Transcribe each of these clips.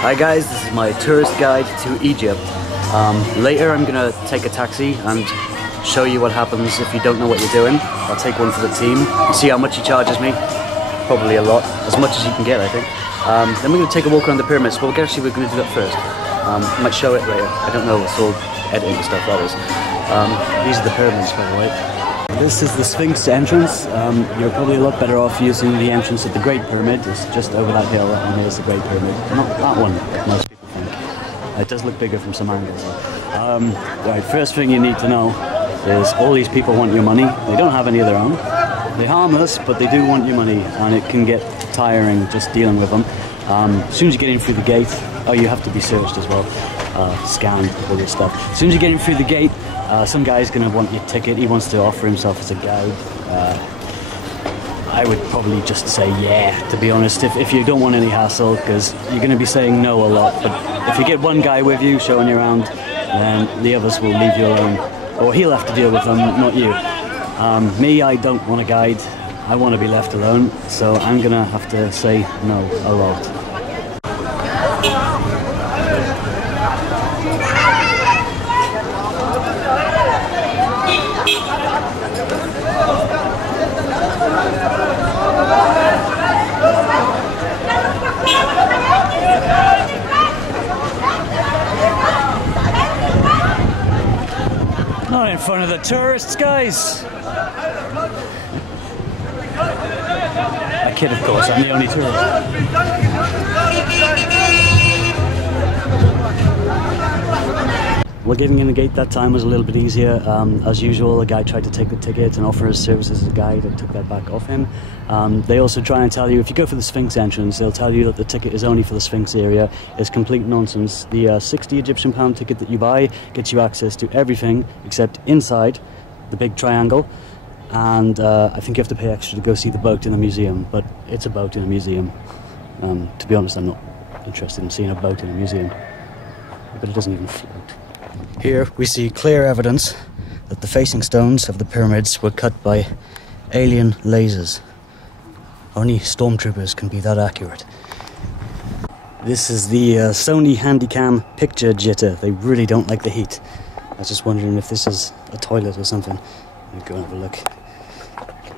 Hi guys, this is my tourist guide to Egypt. Later I'm gonna take a taxi and show you what happens if you don't know what you're doing. I'll take one for the team and see how much he charges me. Probably a lot, as much as you can get I think. Then we're gonna take a walk around the pyramids, but actually we're gonna do that first. I might show it later, I don't know, it's all editing and stuff that is. These are the pyramids by the way. This is the Sphinx entrance. You're probably a lot better off using the entrance at the Great Pyramid. It's just over that hill, and here's the Great Pyramid. Not that one, as most people think. It does look bigger from some angles. Right, first thing you need to know is all these people want your money. They don't have any of their own. They harm us, but they do want your money, and it can get tiring just dealing with them. As soon as you get in through the gate, oh, you have to be searched as well, scanned, all this stuff. As soon as you get in through the gate, some guy's going to want your ticket. He wants to offer himself as a guide. I would probably just say yeah, to be honest, if you don't want any hassle, because you're going to be saying no a lot. But if you get one guy with you showing you around, then the others will leave you alone. Or he'll have to deal with them, not you. Me, I don't want a guide. I want to be left alone, so I'm going to have to say no a lot. Not in front of the tourists, guys! I kid, of course, I'm the only tourist. Well, getting in the gate that time was a little bit easier. As usual, the guy tried to take the ticket and offer his services as a guide. I took that back off him. They also try and tell you, if you go for the Sphinx entrance, they'll tell you that the ticket is only for the Sphinx area. It's complete nonsense. The 60 Egyptian pound ticket that you buy gets you access to everything except inside the big triangle. And I think you have to pay extra to go see the boat in the museum, but it's a boat in a museum. To be honest, I'm not interested in seeing a boat in a museum, but it doesn't even float. Here we see clear evidence that the facing stones of the pyramids were cut by alien lasers. Only stormtroopers can be that accurate. This is the Sony Handycam picture jitter. They really don't like the heat. I was just wondering if this is a toilet or something. Let me go and have a look.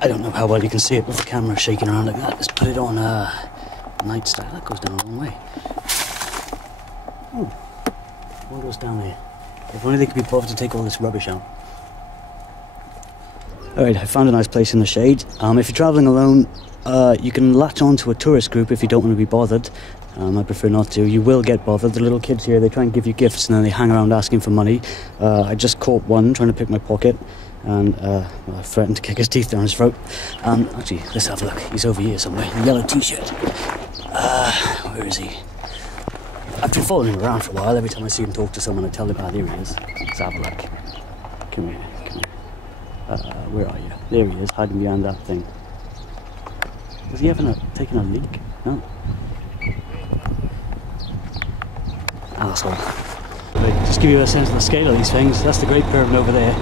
I don't know how well you can see it with the camera shaking around like that. Let's put it on night style. That goes down a long way. Oh, what goes down there? If only they could be bothered to take all this rubbish out. Alright, I found a nice place in the shade. If you're travelling alone, you can latch on to a tourist group if you don't want to be bothered. I prefer not to. You will get bothered. The little kids here, they try and give you gifts and then they hang around asking for money. I just caught one trying to pick my pocket and well, I threatened to kick his teeth down his throat. Actually, let's have a look. He's over here somewhere. A yellow t-shirt. Where is he? I've been following him around for a while. Every time I see him talk to someone, I tell him, there he is. Let's have a look. Come here, come here. Where are you? There he is, hiding behind that thing. Was he ever taking a leak? No. Asshole. Right, just give you a sense of the scale of these things. That's the Great Pyramid over there.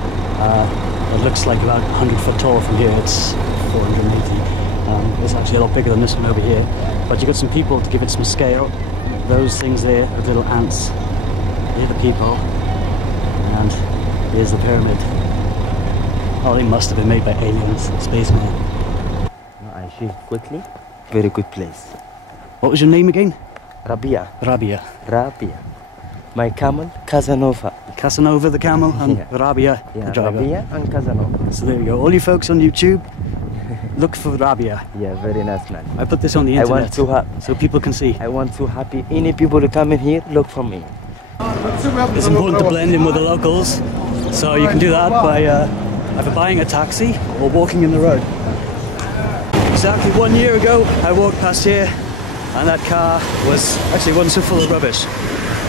It looks like about 100 foot tall from here. It's 480. It's actually a lot bigger than this one over here. But you've got some people to give it some scale. Those things there are little ants. They're the people. And here's the pyramid. Oh, they must have been made by aliens, spacemen. No, I see quickly. Very good place. What was your name again? Rabia. Rabia. Rabia. My camel, Casanova. Casanova the camel and Yeah. Rabia the driver. Rabia and Casanova. So there you go. All you folks on YouTube, look for Rabia. Yeah, very nice man. I put this on the internet I want to so people can see. I want to happy any people to come in here, look for me. It's important to blend in with the locals, so you can do that by either buying a taxi or walking in the road. Exactly 1 year ago, I walked past here, and that car wasn't so full of rubbish,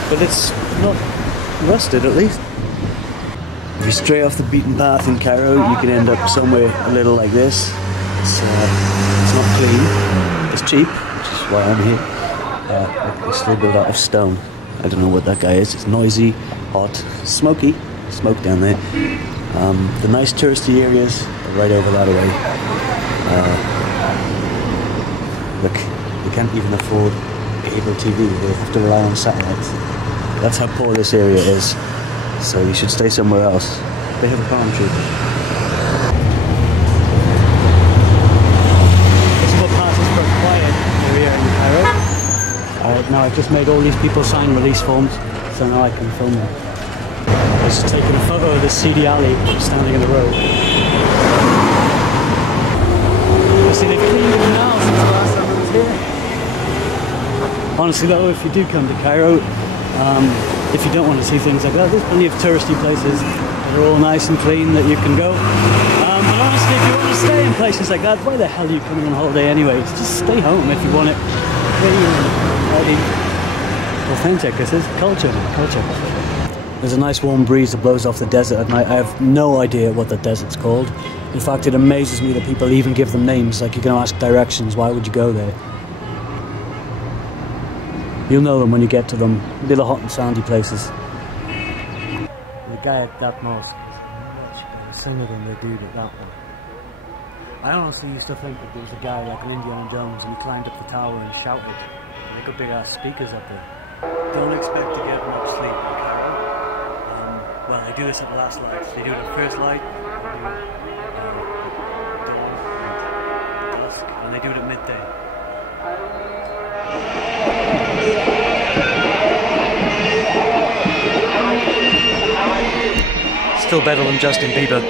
but it's not rusted at least. If you stray off the beaten path in Cairo, you can end up somewhere a little like this. It's not clean, it's cheap, which is why I'm here. It's still built out of stone. I don't know what that guy is. It's noisy, hot, smoky, smoke down there. The nice touristy areas are right over that way. Look, they can't even afford cable TV. They have to rely on satellites. That's how poor this area is. So you should stay somewhere else. They have a palm tree. This is what passes for a quiet area in Cairo. Now I've just made all these people sign release forms, so now I can film them. I was just taking a photo of this seedy alley standing in the road. You see, they've cleaned the canal since the last time I was here. Honestly though, if you do come to Cairo, if you don't want to see things like that, there's plenty of touristy places that are all nice and clean that you can go. But honestly, if you want to stay in places like that, why the hell are you coming on holiday anyways? Just stay home if you want it really authentic. This is culture. There's a nice warm breeze that blows off the desert at night. I have no idea what the desert's called. In fact, it amazes me that people even give them names. Like, you're going to ask directions, why would you go there? You'll know them when you get to them. Little hot and sandy places. The guy at that mosque is much better singer than the dude at that one. I honestly used to think that there was a guy like Indiana Jones and he climbed up the tower and shouted. And they got big ass speakers up there. Don't expect to get much sleep in Cairo. Well, they do this at the last lights. They do it at first light, they do it dawn and dusk, and they do it at midday. Still better than Justin Bieber.